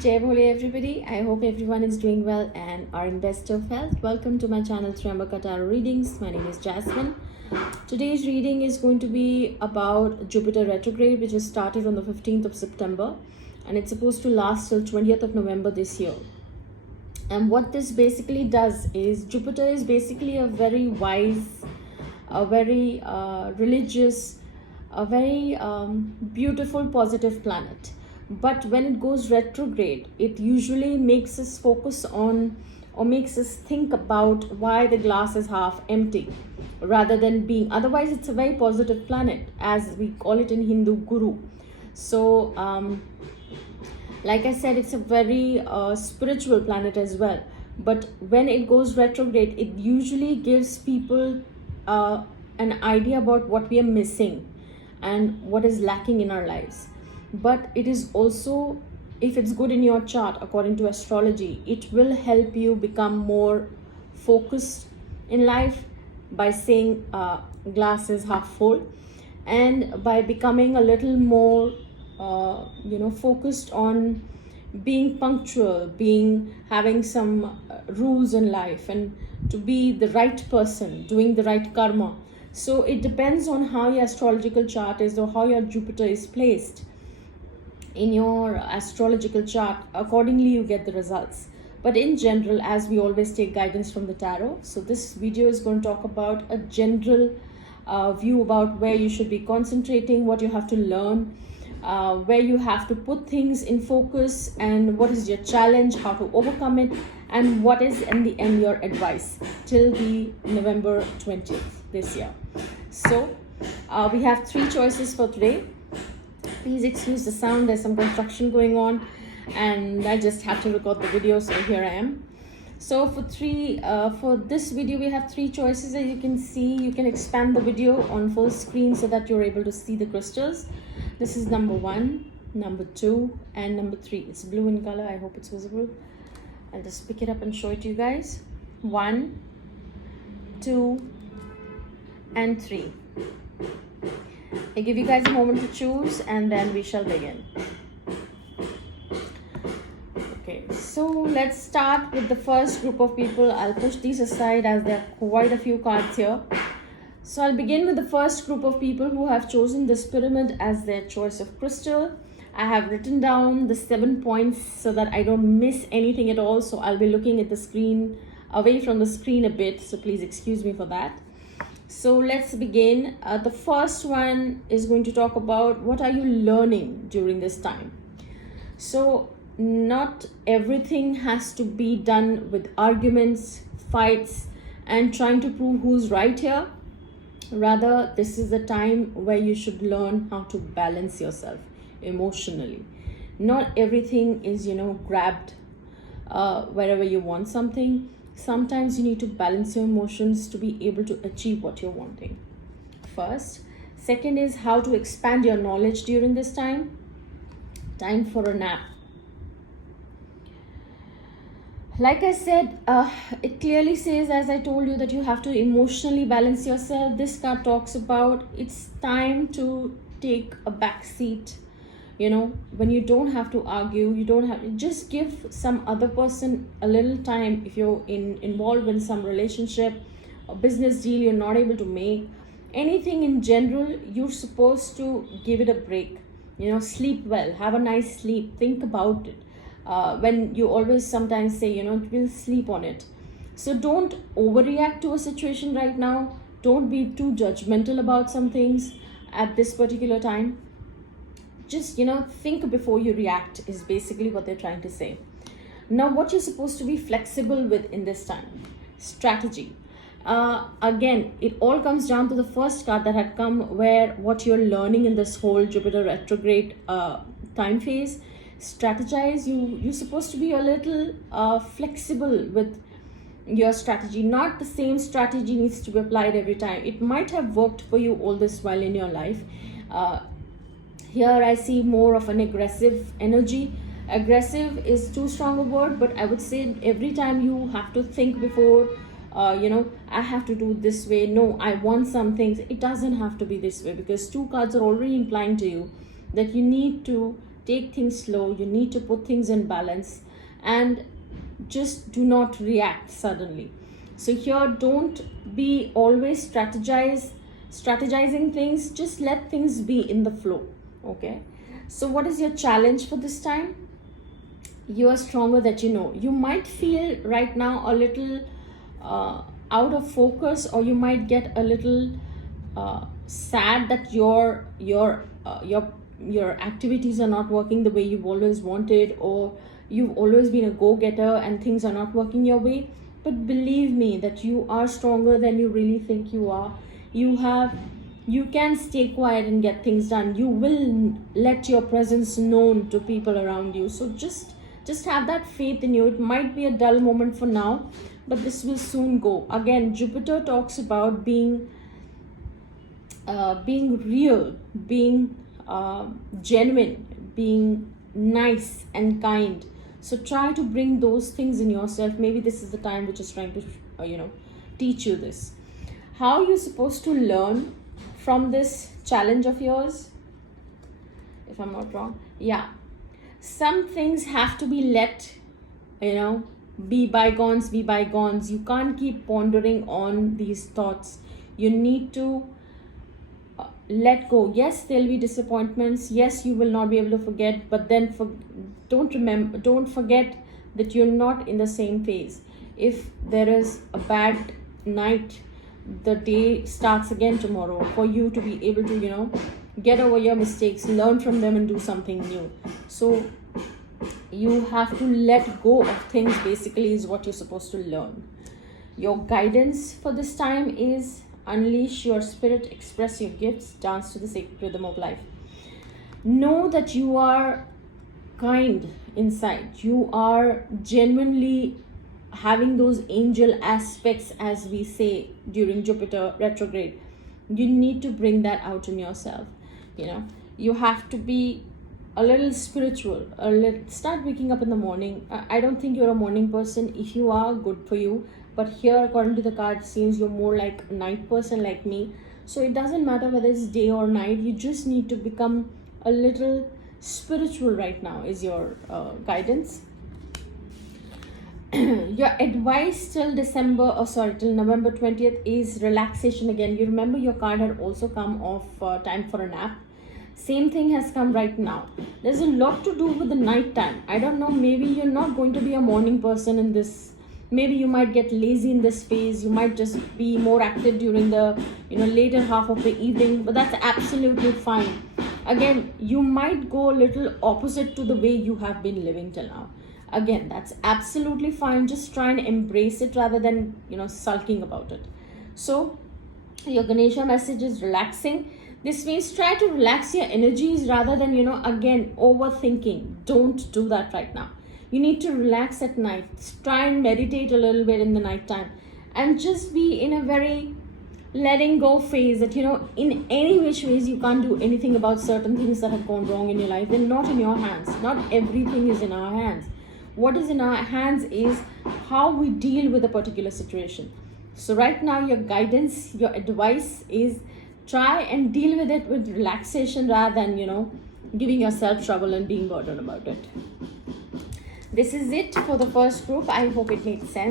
Jai Bhole everybody. I hope everyone is doing well and are in best of health. Welcome to my channel Triambaka Tarot Readings. My name is Jasmine. Today's reading is going to be about Jupiter retrograde, which has started on the 15th of September and it's supposed to last till 20th of November this year. And what this basically does is Jupiter is basically a very wise, a very religious, a very beautiful, positive planet. But when it goes retrograde, it usually makes us focus on or makes us think about why the glass is half empty rather than being. Otherwise, it's a very positive planet, as we call it in Hindu, Guru. So, like I said, it's a very spiritual planet as well. But when it goes retrograde, it usually gives people an idea about what we are missing and what is lacking in our lives. But it is also, if it's good in your chart according to astrology, it will help you become more focused in life by saying glass is half full, and by becoming a little more focused on being punctual, being having some rules in life, and to be the right person, doing the right karma. So it depends on how your astrological chart is or how your Jupiter is placed in your astrological chart. Accordingly you get the results. But in general, as we always take guidance from the tarot, so this video is going to talk about a general view about where you should be concentrating, what you have to learn, where you have to put things in focus, and what is your challenge, how to overcome it, and what is in the end your advice till the November 20th this year. So we have three choices for today. Please excuse the sound, there's some construction going on and I just have to record the video, so here I am. So for this video we have three choices. As you can see, you can expand the video on full screen so that you're able to see the crystals. This is number 1, number 2 and number 3. It's blue in color, I hope it's visible. I'll just pick it up and show it to you guys. 1, 2 and 3. I give you guys a moment to choose and then we shall begin. Okay, so let's start with the first group of people. I'll push these aside as there are quite a few cards here. So I'll begin with the first group of people who have chosen this pyramid as their choice of crystal. I have written down the 7 points so that I don't miss anything at all. So I'll be looking at the screen, away from the screen a bit. So please excuse me for that. So let's begin. The first one is going to talk about what are you learning during this time. So not everything has to be done with arguments, fights, and trying to prove who's right here. Rather, this is the time where you should learn how to balance yourself emotionally. Not everything is, grabbed wherever you want something. Sometimes you need to balance your emotions to be able to achieve what you're wanting. First. Second is how to expand your knowledge during this time. Time for a nap. Like I said, it clearly says, as I told you, that you have to emotionally balance yourself. This card talks about it's time to take a back seat. When you don't have to argue, you don't have, just give some other person a little time. If you're involved in some relationship or business deal you're not able to make, anything in general, you're supposed to give it a break. Sleep well, have a nice sleep, think about it. When you always sometimes say, we'll sleep on it. So don't overreact to a situation right now. Don't be too judgmental about some things at this particular time. Just think before you react is basically what they're trying to say. Now what you're supposed to be flexible with in this time: strategy. Again, it all comes down to the first card that had come, where what you're learning in this whole Jupiter retrograde time phase. Strategize. You're supposed to be a little flexible with your strategy. Not the same strategy needs to be applied every time. It might have worked for you all this while in your life. Here I see more of an aggressive energy. Aggressive is too strong a word, but I would say every time you have to think before, I have to do this way. No, I want some things. It doesn't have to be this way, because two cards are already implying to you that you need to take things slow, you need to put things in balance, and just do not react suddenly. So here, don't be always strategizing things, just let things be in the flow. Okay, so what is your challenge for this time? You are stronger that you know. You might feel right now a little out of focus, or you might get a little sad that your activities are not working the way you've always wanted, or you've always been a go-getter and things are not working your way. But believe me that you are stronger than you really think you are. You can stay quiet and get things done. You will let your presence known to people around you. So just have that faith in you. It might be a dull moment for now, but this will soon go. Again, Jupiter talks about being real, being genuine, being nice and kind. So try to bring those things in yourself. Maybe this is the time which is trying to teach you this. How are you supposed to learn from this challenge of yours, if I'm not wrong? Yeah, some things have to be let, be bygones, be bygones. You can't keep pondering on these thoughts. You need to let go. Yes, there'll be disappointments. Yes, you will not be able to forget, but then don't forget that you're not in the same phase. If there is a bad night, the day starts again tomorrow. For you to be able to get over your mistakes, learn from them, and do something new. So you have to let go of things, basically, is what you're supposed to learn. Your guidance for this time is unleash your spirit, express your gifts, dance to the sacred rhythm of life. Know that you are kind inside. You are genuinely having those angel aspects, as we say during Jupiter retrograde. You need to bring that out in yourself. You have to be a little spiritual. Start waking up in the morning. I don't think you're a morning person. If you are, good for you. But here, according to the card, it seems you're more like a night person like me. So it doesn't matter whether it's day or night. You just need to become a little spiritual right now, is your guidance. Your advice till till November 20th is relaxation again. You remember your card had also come off time for a nap. Same thing has come right now. There's a lot to do with the night time. I don't know, maybe you're not going to be a morning person in this. Maybe you might get lazy in this phase. You might just be more active during the later half of the evening, but that's absolutely fine. Again, you might go a little opposite to the way you have been living till now. Again, that's absolutely fine. Just try and embrace it rather than sulking about it. So your Ganesha message is relaxing. This means try to relax your energies rather than again overthinking. Don't do that right now. You need to relax at night. Try and meditate a little bit in the night time, and just be in a very letting go phase, that in any which ways you can't do anything about certain things that have gone wrong in your life. They're not in your hands. Not everything is in our hands. What is in our hands is how we deal with a particular situation. So right now, your guidance, your advice is try and deal with it with relaxation rather than giving yourself trouble and being bothered about it. This is it for the first group. I hope it made sense.